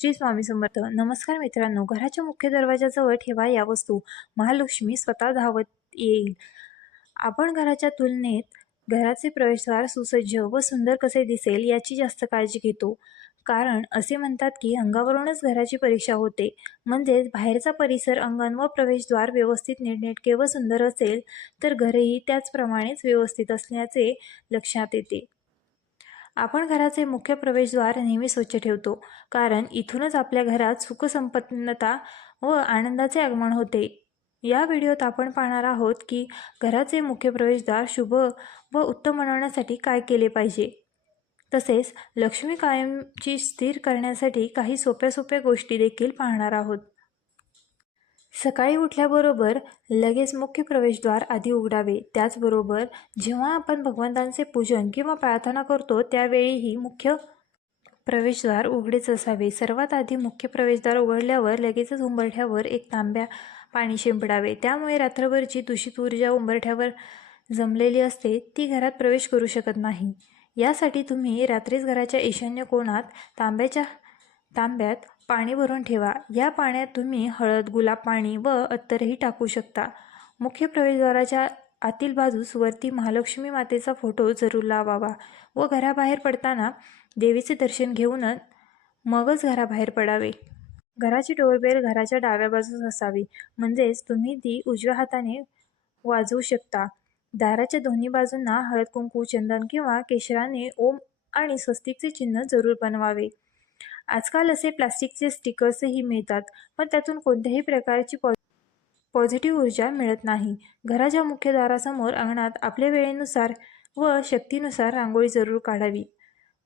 श्री स्वामी समर्थ. नमस्कार मित्रांनो घराच्या मुख्य दरवाजाजवळ ठेवा या वस्तू. महालक्ष्मी स्वतः धावत येईल. आपण घराच्या तुलनेत घराचे प्रवेशद्वार सुसज्ज व सुंदर कसे दिसेल याची जास्त काळजी घेतो. कारण असे म्हणतात की अंगावरूनच घराची परीक्षा होते. म्हणजेच बाहेरचा परिसर अंगण व प्रवेशद्वार व्यवस्थित नीटनेटके व सुंदर असेल तर घरही त्याचप्रमाणेच व्यवस्थित असल्याचे लक्षात येते. आपण घराचे मुख्य प्रवेशद्वार नेहमी स्वच्छ ठेवतो कारण इथूनच आपल्या घरात सुखसंपन्नता व आनंदाचे आगमन होते. या व्हिडिओत आपण पाहणार आहोत की घराचे मुख्य प्रवेशद्वार शुभ व उत्तम बनवण्यासाठी काय केले पाहिजे. तसेच लक्ष्मी कायमची स्थिर करण्यासाठी काही सोप्या सोप्या गोष्टी देखील पाहणार आहोत. सकाळी उठल्याबरोबर लगेच मुख्य प्रवेशद्वार आधी उघडावे. त्याचबरोबर जेव्हा आपण भगवंतांचे पूजन किंवा प्रार्थना करतो त्यावेळीही मुख्य प्रवेशद्वार उघडेच असावे. सर्वात आधी मुख्य प्रवेशद्वार उघडल्यावर लगेचच उंबरठ्यावर एक तांब्या पाणी शिंपडावे. त्यामुळे रात्रभरची दूषित ऊर्जा उंबरठ्यावर जमलेली असते ती घरात प्रवेश करू शकत नाही. यासाठी तुम्ही रात्रीच घराच्या ईशान्य कोणात तांब्याच्या तांब्यात पाणी भरून ठेवा. या पाण्यात तुम्ही हळद गुलाब पाणी व अत्तरही टाकू शकता. मुख्य प्रवेशद्वाराच्या आतील बाजूस वरती महालक्ष्मी मातेचा फोटो जरूर लावावा व घराबाहेर पडताना देवीचे दर्शन घेऊनच मगच घराबाहेर पडावे. घराची डोरबेल घराच्या डाव्या बाजूस असावी. म्हणजेच तुम्ही ती उजव्या हाताने वाजवू शकता. दाराच्या दोन्ही बाजूंना हळद कुंकू चंदन किंवा केशराने ओम आणि स्वस्तिकचे चिन्ह जरूर बनवावे. आजकाल असे प्लास्टिकचे स्टिकर्सही मिळतात पण त्यातून कोणत्याही प्रकारची पॉ पॉझिटिव्ह ऊर्जा मिळत नाही. घराच्या मुख्य दारासमोर अंगणात आपल्या वेळेनुसार व शक्तीनुसार रांगोळी जरूर काढावी.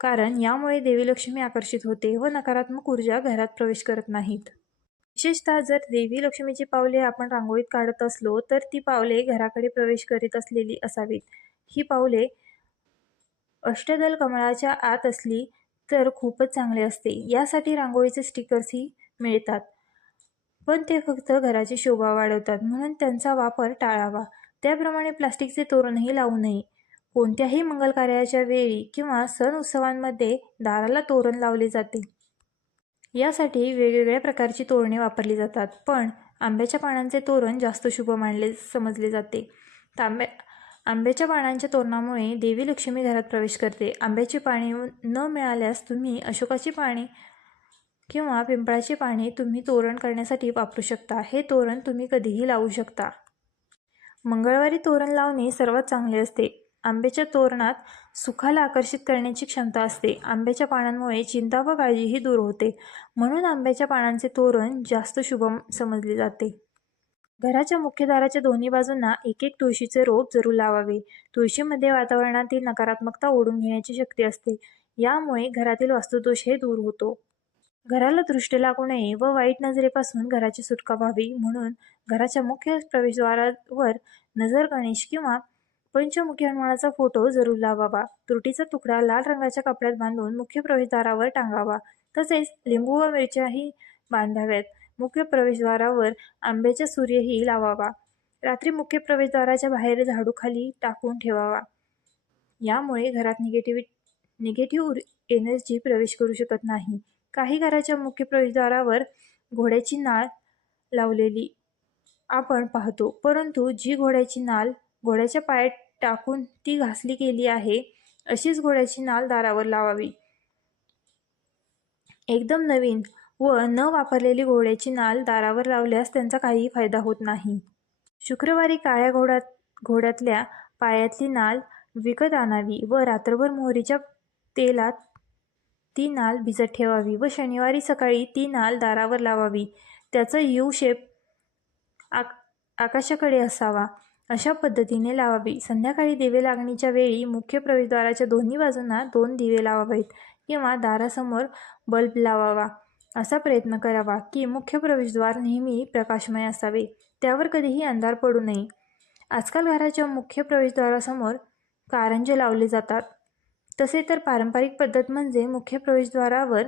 कारण यामुळे देवी लक्ष्मी आकर्षित होते व नकारात्मक ऊर्जा घरात प्रवेश करत नाहीत. विशेषतः जर देवी लक्ष्मीची पावले आपण रांगोळीत काढत असलो तर ती पावले घराकडे प्रवेश करीत असलेली असावीत. ही पावले अष्टदल कमळाच्या आत असली तर खूपच चांगले असते. यासाठी रांगोळीचे स्टिकर्सही मिळतात. पण ते फक्त घराची शोभा वाढवतात. म्हणून त्यांचा वापर टाळावा. त्याप्रमाणे प्लास्टिकचे तोरणही लावू नये. कोणत्याही मंगल कार्याच्या वेळी किंवा सण उत्सवांमध्ये दाराला तोरण लावले जाते. यासाठी वेगवेगळ्या प्रकारची तोरणे वापरली जातात. पण आंब्याच्या पानांचे तोरण जास्त शुभ मानले समजले जाते. तांब्या आंब्याच्या पानांच्या तोरणामुळे देवी लक्ष्मी घरात प्रवेश करते. आंब्याची पाने न मिळाल्यास तुम्ही अशोकाची पाने किंवा पिंपळाची पाने तुम्ही तोरण करण्यासाठी वापरू शकता. हे तोरण तुम्ही कधीही लावू शकता. मंगळवारी तोरण लावणे सर्वात चांगले असते. आंब्याच्या तोरणात सुखाला आकर्षित करण्याची क्षमता असते. आंब्याच्या पानांमुळे चिंता व काळजीही दूर होते. म्हणून आंब्याच्या पानांचे तोरण जास्त शुभ समजले जाते. घराच्या मुख्य दाराच्या दोन्ही बाजूंना एक एक तुळशीचे रोप जरूर लावावे. तुळशीमध्ये वातावरणातील नकारात्मकता ओढून घेण्याची शक्ती असते. यामुळे घरातील वास्तुदोष हे दूर होतो. घराला दृष्टी लागू नये व वाईट नजरेपासून घराची सुटका व्हावी म्हणून घराच्या मुख्य प्रवेशद्वारावर नजर गणेश किंवा पंचमुखी हनुमानाचा फोटो जरूर लावावा. त्रुटीचा तुकडा लाल रंगाच्या कपड्यात बांधून मुख्य प्रवेशद्वारावर टांगावा. तसेच लिंबू व मिरच्याही बांधाव्यात. मुख्य प्रवेशद्वारावर आंब्याचा सूर्यही लावावा. रात्री मुख्य प्रवेशद्वाराच्या बाहेर झाडूखाली टाकून ठेवावा. यामुळे घरात निगेटिव्ह निगेटिव्ह एनर्जी प्रवेश करू शकत नाही. काही घराच्या मुख्य प्रवेशद्वारावर घोड्याची नाळ लावलेली आपण पाहतो. परंतु जी घोड्याची नाल घोड्याच्या पायात टाकून ती घासली गेली आहे अशीच घोड्याची नाल दारावर लावावी. एकदम नवीन व न वापरलेली घोड्याची नाल दारावर लावल्यास त्यांचा काहीही फायदा होत नाही. शुक्रवारी काळ्या घोड्यात घोड्यातल्या पायातली नाल विकत आणावी व रात्रभर मोहरीच्या तेलात ती नाल भिजत ठेवावी व शनिवारी सकाळी ती नाल दारावर लावावी. त्याचा यू शेप आक आकाशाकडे असावा अशा पद्धतीने लावावी. संध्याकाळी दिवे लागणीच्या वेळी मुख्य प्रवेशद्वाराच्या दोन्ही बाजूंना दोन दिवे लावावेत किंवा दारासमोर बल्ब लावावा. असा प्रयत्न करावा की मुख्य प्रवेशद्वार नेहमी प्रकाशमय असावे. त्यावर कधीही अंधार पडू नये. आजकाल घराच्या मुख्य प्रवेशद्वारासमोर कारंजे लावले जातात. तसे तर पारंपरिक पद्धत म्हणजे मुख्य प्रवेशद्वारावर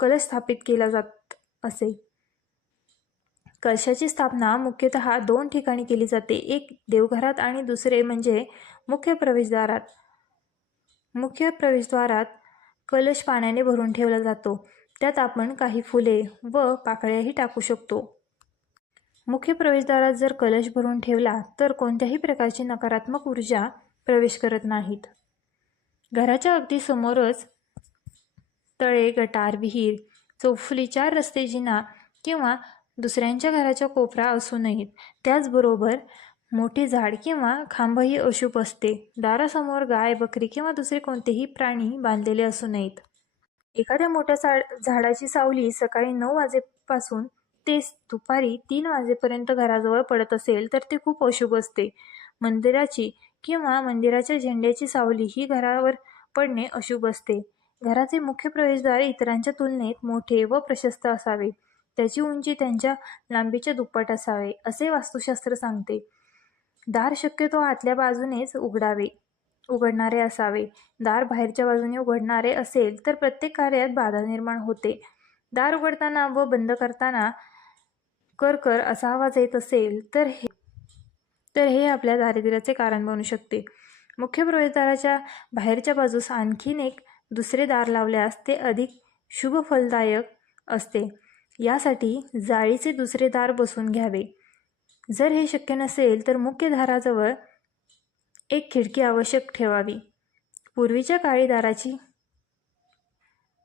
कलश स्थापित केला जात असे. कलशाची स्थापना मुख्यतः दोन ठिकाणी केली जाते. एक देवघरात आणि दुसरे म्हणजे मुख्य प्रवेशद्वारात. मुख्य प्रवेशद्वारात कलश पाण्याने भरून ठेवला जातो. त्यात आपण काही फुले व पाकळ्याही टाकू शकतो. मुख्य प्रवेशद्वारात जर कलश भरून ठेवला तर कोणत्याही प्रकारची नकारात्मक ऊर्जा प्रवेश करत नाहीत. घराच्या अगदी समोरच तळे गटार विहीर चौफुली चार रस्ते जिना किंवा दुसऱ्यांच्या घराच्या कोपरा असू नयेत. त्याचबरोबर मोठे झाड किंवा खांबही अशुभ असते. दारासमोर गाय बकरी किंवा दुसरे कोणतेही प्राणी बांधलेले असू नयेत. एखाद्या मोठ्या झाड झाडाची सावली सकाळी नऊ वाजेपासून ते दुपारी तीन वाजेपर्यंत घराजवळ पडत असेल तर ते खूप अशुभ असते. मंदिराची किंवा मंदिराच्या झेंड्याची सावली ही घरावर पडणे अशुभ असते. घराचे मुख्य प्रवेशद्वार इतरांच्या तुलनेत मोठे व प्रशस्त असावे. त्याची उंची त्यांच्या लांबीच्या दुप्पट असावे असे वास्तुशास्त्र सांगते. दार शक्यतो आतल्या बाजूनेच उघडावे. उघडणारे असावे. दार बाहेरच्या बाजूने उघडणारे असेल तर प्रत्येक कार्यात बाधा निर्माण होते. दार उघडताना व बंद करताना कर कर असा आवाज येत असेल तर हे तर हे आपल्या दारिद्र्याचे कारण बनू शकते. मुख्य प्रवेशद्वाराच्या बाहेरच्या बाजूस आणखीन एक दुसरे दार लावल्यास ते अधिक शुभ फलदायक असते. यासाठी जाळीचे दुसरे दार बसून घ्यावे. जर हे शक्य नसेल तर मुख्य दाराजवळ एक खिडकी आवश्यक ठेवावी. पूर्वीच्या काळी दाराची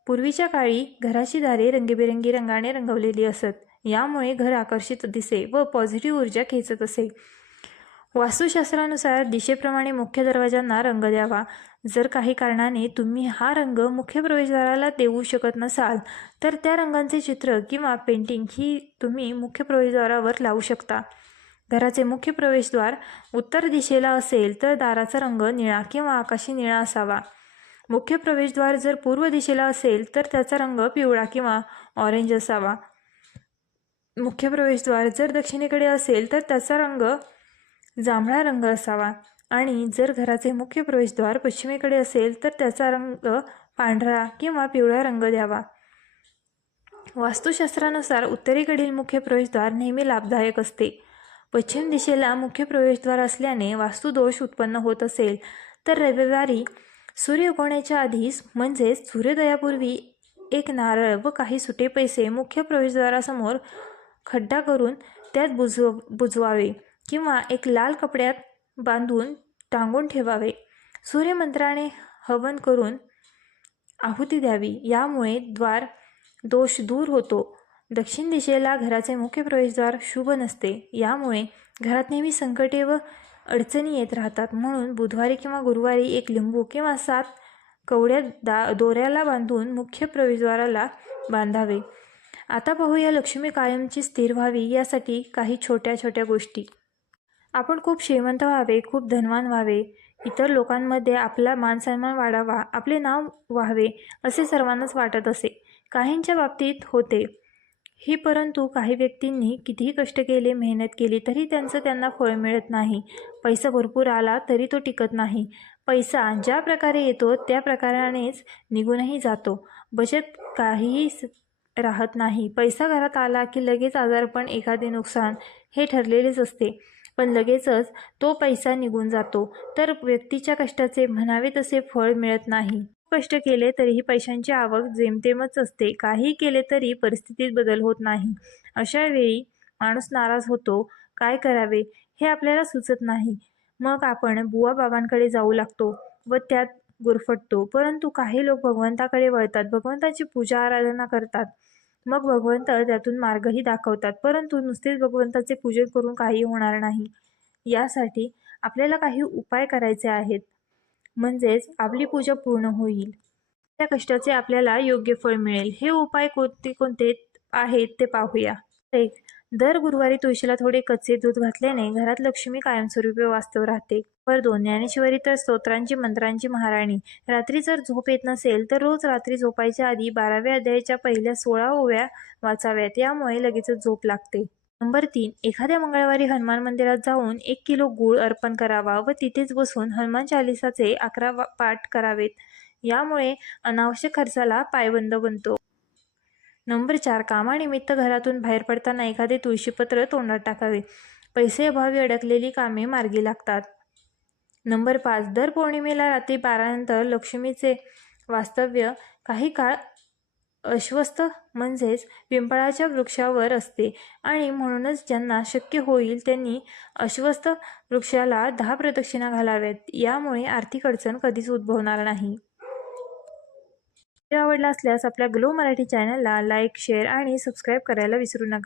पूर्वीच्या काळी घराची दारे रंगीबेरंगी रंगाने रंगवलेली असत. यामुळे घर आकर्षित दिसे व पॉझिटिव्ह ऊर्जा खेचत असे. वास्तुशास्त्रानुसार दिशेप्रमाणे मुख्य दरवाजांना रंग द्यावा. जर काही कारणाने तुम्ही हा रंग मुख्य प्रवेशद्वाराला देऊ शकत नसाल तर त्या रंगांचे चित्र किंवा पेंटिंग ही तुम्ही मुख्य प्रवेशद्वारावर लावू शकता. घराचे मुख्य प्रवेशद्वार उत्तर दिशेला असेल तर दाराचा रंग निळा किंवा आकाशी निळा असावा. मुख्य प्रवेशद्वार जर पूर्व दिशेला असेल तर त्याचा रंग पिवळा किंवा ऑरेंज असावा. मुख्य प्रवेशद्वार जर दक्षिणेकडे असेल तर त्याचा रंग जांभळा रंग असावा. आणि जर घराचे मुख्य प्रवेशद्वार पश्चिमेकडे असेल तर त्याचा रंग पांढरा किंवा पिवळा रंग द्यावा. वास्तुशास्त्रानुसार उत्तरेकडील मुख्य प्रवेशद्वार नेहमी लाभदायक असते. पश्चिम दिशेला मुख्य प्रवेशद्वार असल्याने वास्तुदोष उत्पन्न होत असेल. तर रविवारी सूर्य उगवण्याच्या आधीच म्हणजेच सूर्योदयापूर्वी एक नारळ व काही सुटे पैसे मुख्य प्रवेशद्वारासमोर खड्डा करून त्यात बुजव बुजवावे किंवा एक लाल कपड्यात बांधून टांगून ठेवावे. सूर्यमंत्राने हवन करून आहुती द्यावी. यामुळे द्वार दोष दूर होतो. दक्षिण दिशेला घराचे मुख्य प्रवेशद्वार शुभ नसते. यामुळे घरात नेहमी संकटे व अडचणी येत राहतात. म्हणून बुधवारी किंवा गुरुवारी एक लिंबू किंवा सात कवड्या दा दोऱ्याला बांधून मुख्य प्रवेशद्वाराला बांधावे. आता पाहूया लक्ष्मी कायमची स्थिर व्हावी यासाठी काही छोट्या छोट्या गोष्टी. आपण खूप श्रीमंत व्हावे खूप धनवान व्हावे. इतर लोकांमध्ये आपला मानसन्मान वाढावा आपले नाव व्हावे असे सर्वांनाच वाटत असे. काहींच्या बाबतीत होते. ही परंतु काही व्यक्तींनी कितीही कष्ट केले मेहनत केली तरी त्यांचं त्यांना फळ मिळत नाही. पैसा भरपूर आला तरी तो टिकत नाही. पैसा ज्या प्रकारे येतो त्या प्रकारानेच निघूनही जातो. बचत काहीही राहत नाही. पैसा घरात आला की लगेच आजारपण एखादे नुकसान हे ठरलेलेच असते. पण लगेचच तो पैसा निघून जातो. तर व्यक्तीच्या कष्टाचे म्हणावे तसे फळ मिळत नाही. कष्ट केले तरीही पैशांची आवक जेमतेमच असते. काही केले तरी परिस्थितीत बदल होत नाही. अशा वेळी माणूस नाराज होतो काय करावे? हे आपल्याला सुचत नाही. मग आपण बुवा बाबांकडे जाऊ लागतो व त्यात गुरफटतो. परंतु काही लोक भगवंताकडे वळतात भगवंताची पूजा आराधना करतात. मग भगवंत त्यातून मार्गही दाखवतात परंतु नुसतेच भगवंताचे पूजन करून काही होणार नाही. यासाठी आपल्याला काही उपाय करायचे आहेत. म्हणजेच आपली पूजा पूर्ण होईल. त्या कष्टाचे आपल्याला योग्य फळ मिळेल. हे उपाय कोणते कोणते आहेत ते पाहूया. एक दर गुरुवारी तुळशीला थोडे कच्चे दूध घातल्याने घरात लक्ष्मी कायमस्वरूपी वास्तव राहते. पर दोन ज्ञानेश्वरी तर स्तोत्रांची मंत्रांची महाराणी. रात्री जर झोप येत नसेल तर रोज रात्री झोपायच्या आधी बाराव्या अध्यायाच्या पहिल्या सोळा ओव्या वाचाव्यात. यामुळे लगेचच झोप लागते. नंबर तीन एखाद्या मंगळवारी हनुमान मंदिरात जाऊन एक किलो गूळ अर्पण करावा व तिथेच बसून हनुमान चालिसाचे अकरा पाठ करावेत. यामुळे अनावश्यक खर्चाला पायबंद बनतो. नंबर चार कामानिमित्त घरातून बाहेर पडताना एखादे तुळशीपत्र तोंडात टाकावे. पैसे अभावी अडकलेली कामे मार्गी लागतात. नंबर पाच दर पौर्णिमेला रात्री बारानंतर लक्ष्मीचे वास्तव्य काही काळ अश्वस्थ म्हणजेच पिंपळाच्या वृक्षावर असते. आणि म्हणूनच ज्यांना शक्य होईल त्यांनी अश्वस्थ वृक्षाला दहा प्रदक्षिणा घालाव्यात. यामुळे आर्थिक अडचण कधीच उद्भवणार नाही. व्हिडिओ आवडला असल्यास आपल्या ग्लो मराठी चॅनलला लाईक शेअर आणि सबस्क्राईब करायला विसरू नका.